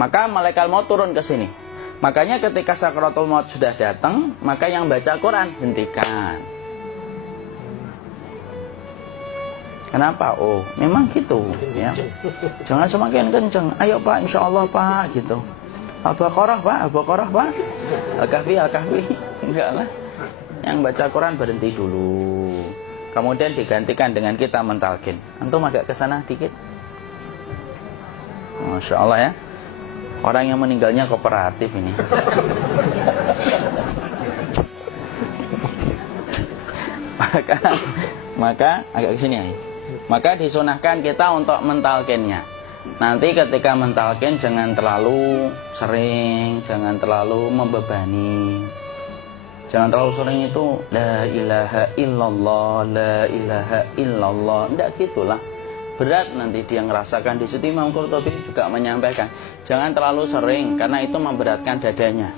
maka malaikat maut turun ke sini. Makanya ketika sakaratul maut sudah datang, maka yang baca Quran hentikan. Kenapa? Oh, memang gitu ya. Jangan semakin kenceng. Ayo Pak, insya Allah Pak, gitu. Al-Baqarah Pak, Al-Baqarah Pak. Al-Kahfi, Al-Kahfi. Enggak lah. Yang baca Quran berhenti dulu. Kemudian digantikan dengan kita mentalkin. Antum agak ke sana dikit. Masya Allah ya. Orang yang meninggalnya kooperatif ini. maka agak ke sini ya. Maka disunahkan kita untuk mentalkinnya. Nanti ketika mentalkin jangan terlalu sering, jangan terlalu membebani. Jangan terlalu sering itu la ilaha illallah, la ilaha illallah. Enggak gitulah. Berat nanti dia ngerasakan. Di situ Imam Qurtubi juga menyampaikan, jangan terlalu sering karena itu memberatkan dadanya.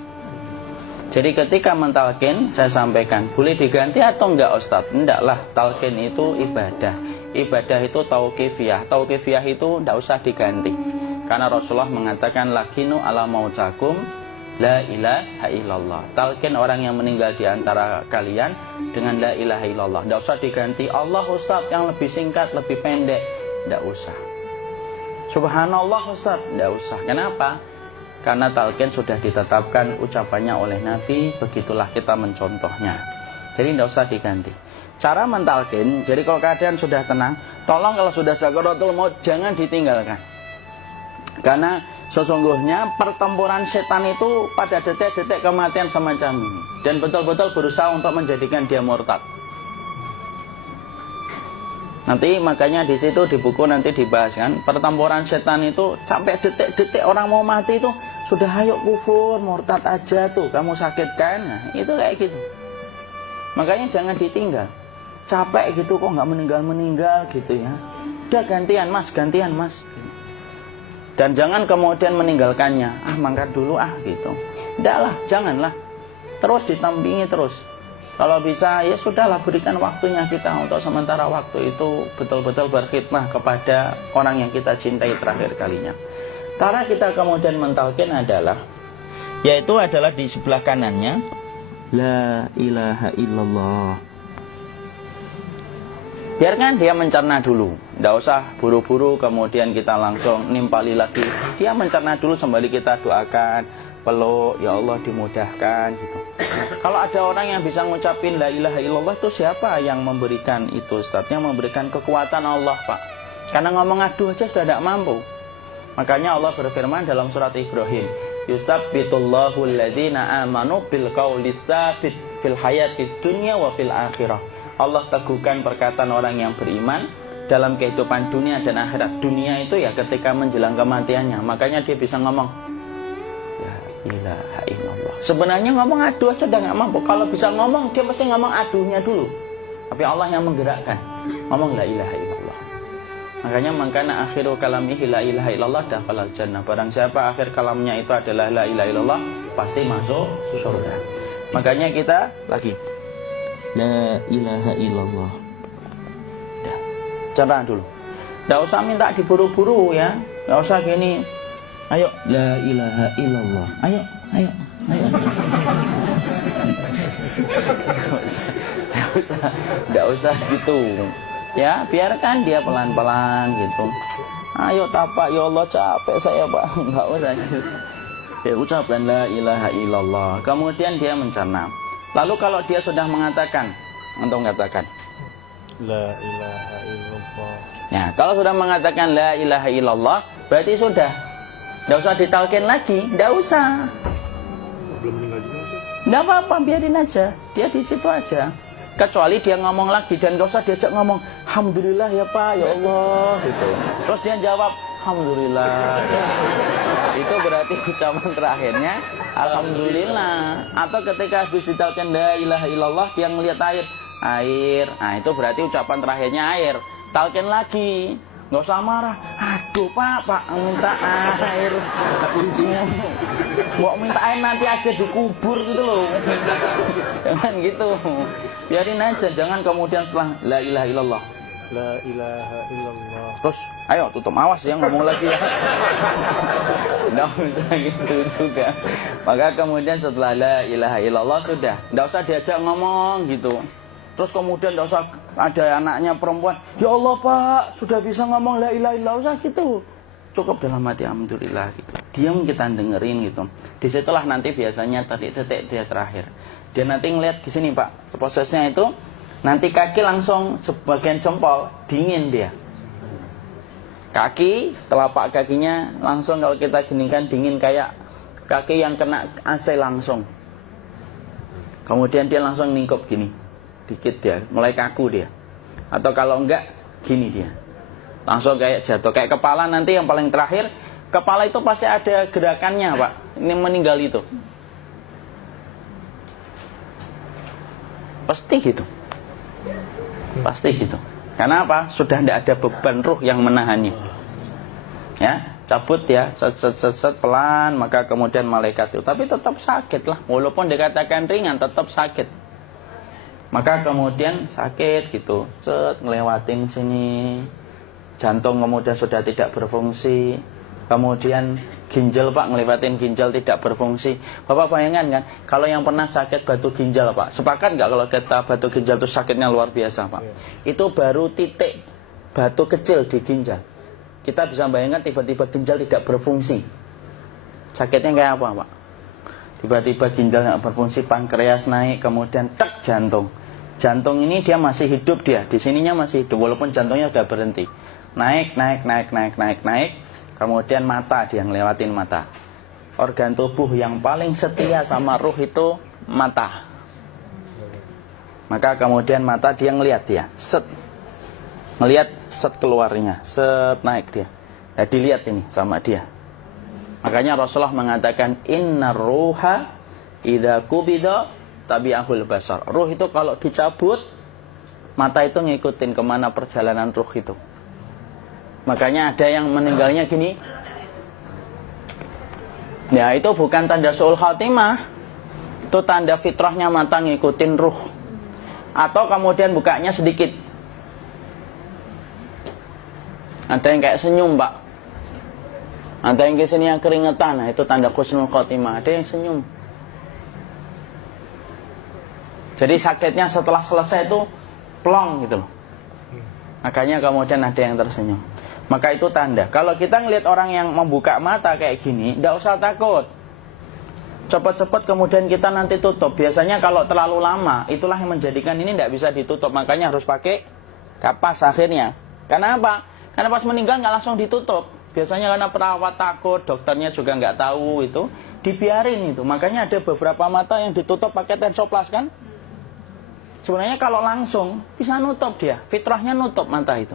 Jadi ketika mentalkin saya sampaikan, boleh diganti atau enggak Ustadz? Enggaklah, talkin itu ibadah. Ibadah itu tauqifiyah. Tauqifiyah itu enggak usah diganti. Karena Rasulullah mengatakan lakinu ala mautakum la ilaha illallah. Talkin orang yang meninggal di antara kalian dengan la ilaha illallah. Enggak usah diganti Allah Ustadz yang lebih singkat, lebih pendek. Enggak usah. Subhanallah Ustadz, enggak usah. Kenapa? Karena talqin sudah ditetapkan ucapannya oleh Nabi, begitulah kita mencontohnya. Jadi tidak usah diganti. Cara mentalqin, jadi kalau keadaan sudah tenang, tolong kalau sudah sakaratul maut jangan ditinggalkan. Karena sesungguhnya pertempuran setan itu pada detik-detik kematian semacam ini. Dan betul-betul berusaha untuk menjadikan dia murtad. Nanti makanya di situ di buku nanti dibahas kan, pertempuran setan itu sampai detik-detik orang mau mati itu sudah ayo kufur, murtad aja tuh, kamu sakit kan? Nah, itu kayak gitu. Makanya jangan ditinggal. Capek gitu kok nggak meninggal gitu ya. Udah gantian mas. Dan jangan kemudian meninggalkannya. Ah mangkat dulu gitu. Enggak lah, janganlah. Terus ditampingi terus. Kalau bisa ya sudahlah, berikan waktunya kita untuk sementara waktu itu betul-betul berkhidmah kepada orang yang kita cintai terakhir kalinya. Cara kita kemudian mentalkin adalah, yaitu adalah di sebelah kanannya la ilaha illallah. Biarkan dia mencerna dulu, tidak usah buru-buru kemudian kita langsung nimpali lagi. Dia mencerna dulu sembari kita doakan, peluk, ya Allah dimudahkan gitu. Kalau ada orang yang bisa ngucapin la ilaha illallah, itu siapa yang memberikan itu Ustaz? Yang memberikan kekuatan Allah Pak. Karena ngomong aduh aja sudah tidak mampu. Makanya Allah berfirman dalam surat Ibrahim, yusabbitullahu alladhina amanu bil qawli tsabit fil hayatid dunya wa fil akhirah. Allah teguhkan perkataan orang yang beriman dalam kehidupan dunia dan akhirat. Dunia itu ya ketika menjelang kematiannya. Makanya dia bisa ngomong la ilaha illallah. Sebenarnya ngomong aduh aja udah gak mampu. Kalau bisa ngomong, dia pasti ngomong aduhnya dulu. Tapi Allah yang menggerakkan. Ngomong la ilaha illallah. Makanya mangkana akhiru kalamihi la ilaha illallah dakhalal jannah. Barang siapa akhir kalamnya itu adalah la ilaha illallah, pasti masuk surga. Makanya kita lagi la ilaha illallah. Dah, cerna dulu. Tidak usah minta diburu-buru ya. Tidak usah gini. Ayo la ilaha illallah. Ayo. Tidak usah gitu. Ya, biarkan dia pelan-pelan gitu. Ayo tapak, ya Allah capek saya Pak. Enggak usah gitu. Dia ucapkan la ilaha illallah. Kemudian dia mencerna. Lalu kalau dia sudah mengatakan, untuk mengatakan la ilaha illallah. Ya, kalau sudah mengatakan la ilaha illallah, berarti sudah. Tidak usah ditalkin lagi, tidak usah. Belum meninggal juga sih. Tidak apa-apa, biarin aja. Dia di situ aja. Kecuali dia ngomong lagi dan gak usah diajak ngomong alhamdulillah ya Pak, ya Allah gitu. Terus dia jawab alhamdulillah. Itu berarti ucapan terakhirnya alhamdulillah. Atau ketika habis ditalkin la ilaha illallah, dia ngelihat air. Nah, itu berarti ucapan terakhirnya air. Talkin lagi. Nggak usah marah. Aduh Pak minta air. Mau minta air nanti aja dikubur gitu loh. Jangan gitu. Biarin aja. Jangan kemudian setelah la ilaha illallah La ilaha illallah. Terus, ayo tutup, awas ya ngomong lagi ya. Nggak usah gitu juga. Maka kemudian setelah la ilaha illallah sudah, nggak usah diajak ngomong gitu. Terus kemudian nggak usah ada anaknya perempuan, ya Allah Pak, sudah bisa ngomong la ilaha illallah, usah gitu. Cukup dalam hati alhamdulillah gitu. Diam kita dengerin gitu. Disitulah nanti biasanya tadi detik dia terakhir. Dia nanti ngeliat di sini Pak, prosesnya itu nanti kaki langsung sebagian jempol dingin dia. Kaki, telapak kakinya langsung kalau kita geningkan dingin kayak kaki yang kena AC langsung. Kemudian dia langsung ningkup gini, dikit dia, mulai kaku dia. Atau kalau enggak, gini dia. Langsung kayak jatuh, kayak kepala nanti yang paling terakhir. Kepala itu pasti ada gerakannya Pak, ini meninggal itu. Pasti gitu. Pasti gitu. Karena apa? Sudah tidak ada beban ruh yang menahannya. Ya, cabut ya, set pelan, maka kemudian malaikat itu. Tapi tetap sakit lah, walaupun dikatakan ringan, tetap sakit. Maka kemudian sakit gitu, ngelewatin sini, jantung kemudian sudah tidak berfungsi, kemudian ginjal Pak, ngelewatin ginjal tidak berfungsi. Bapak bayangkan kan, kalau yang pernah sakit batu ginjal Pak, sepakat nggak kalau kita batu ginjal itu sakitnya luar biasa Pak? Itu baru titik batu kecil di ginjal. Kita bisa bayangkan tiba-tiba ginjal tidak berfungsi, sakitnya kayak apa Pak? Tiba-tiba ginjal nggak berfungsi, pankreas naik, kemudian tek jantung. Jantung ini dia masih hidup dia, di sininya masih hidup walaupun jantungnya sudah berhenti. Naik, kemudian mata dia ngelewatin mata. Organ tubuh yang paling setia sama ruh itu mata. Maka kemudian mata dia ngelihat dia, set. Ngelihat set keluarnya, set naik dia. Ya dilihat ini sama dia. Makanya Rasulullah mengatakan innar ruha idza qubida tabi'ahul basar. Ruh itu kalau dicabut, mata itu ngikutin kemana perjalanan ruh itu. Makanya ada yang meninggalnya gini. Ya itu bukan tanda su'ul khatimah, itu tanda fitrahnya mata ngikutin ruh. Atau kemudian bukanya sedikit. Ada yang kayak senyum Pak, ada yang kesini yang keringetan, nah itu tanda husnul khatimah. Ada yang senyum. Jadi sakitnya setelah selesai itu plong gitu loh. Makanya kemudian ada yang tersenyum. Maka itu tanda. Kalau kita ngelihat orang yang membuka mata kayak gini, tidak usah takut. Cepat-cepat kemudian kita nanti tutup. Biasanya kalau terlalu lama, itulah yang menjadikan ini tidak bisa ditutup. Makanya harus pakai kapas akhirnya. Karena apa? Karena pas meninggal nggak langsung ditutup. Biasanya karena perawat takut, dokternya juga nggak tahu itu, dibiarin itu. Makanya ada beberapa mata yang ditutup pakai tensoplas kan? Sebenarnya kalau langsung bisa nutup dia, fitrahnya nutup mata itu.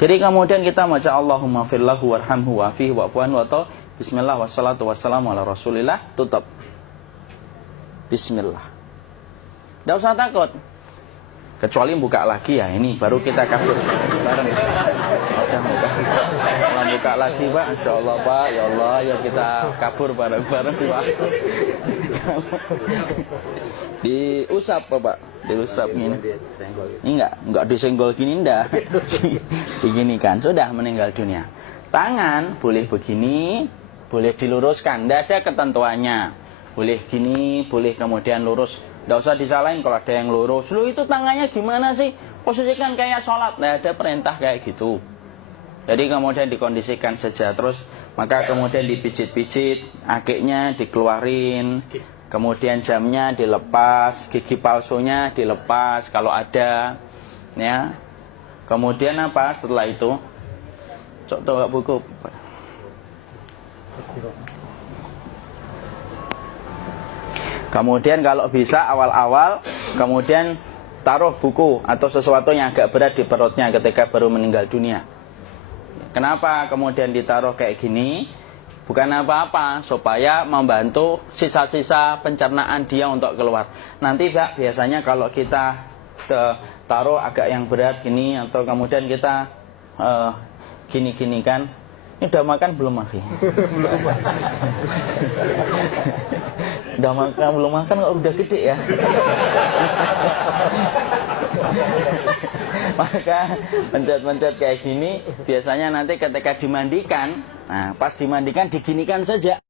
Jadi kemudian kita baca Allahumma firlahu warhamhu wa'afihi wa'fuanhu atau bismillah wassalatu wassalamu ala rasulillah, tutup. Bismillah. Tidak usah takut. Kecuali buka lagi ya, ini baru kita kabur bareng. Kalau buka lagi Pak, insya Allah Pak, ya Allah ya kita kabur bareng-bareng Pak. Diusap Pak, diusap gini. Ini enggak disenggol gini enggak. Begini kan, sudah meninggal dunia. Tangan boleh begini, boleh diluruskan, tidak ada ketentuannya. Boleh gini, boleh kemudian lurus. Tidak usah disalahin kalau ada yang lurus. Lu itu tangannya gimana sih? Posisikan kayak sholat. Tidak ada perintah kayak gitu. Jadi kemudian dikondisikan saja. Terus maka kemudian dipijit-pijit, akiknya dikeluarin, kemudian jamnya dilepas, gigi palsunya dilepas kalau ada, ya. Kemudian apa setelah itu? Coba buku. Kemudian kalau bisa awal-awal, kemudian taruh buku atau sesuatu yang agak berat di perutnya ketika baru meninggal dunia. Kenapa kemudian ditaruh kayak gini? Bukan apa-apa, supaya membantu sisa-sisa pencernaan dia untuk keluar. Nanti Pak, biasanya kalau kita taruh agak yang berat gini, atau kemudian kita gini-gini kan, ini udah makan belum Maki? Udah makan belum makan kok udah gede ya? Maka mencet-mencet kayak gini biasanya nanti ketika dimandikan, nah pas dimandikan diginikan saja.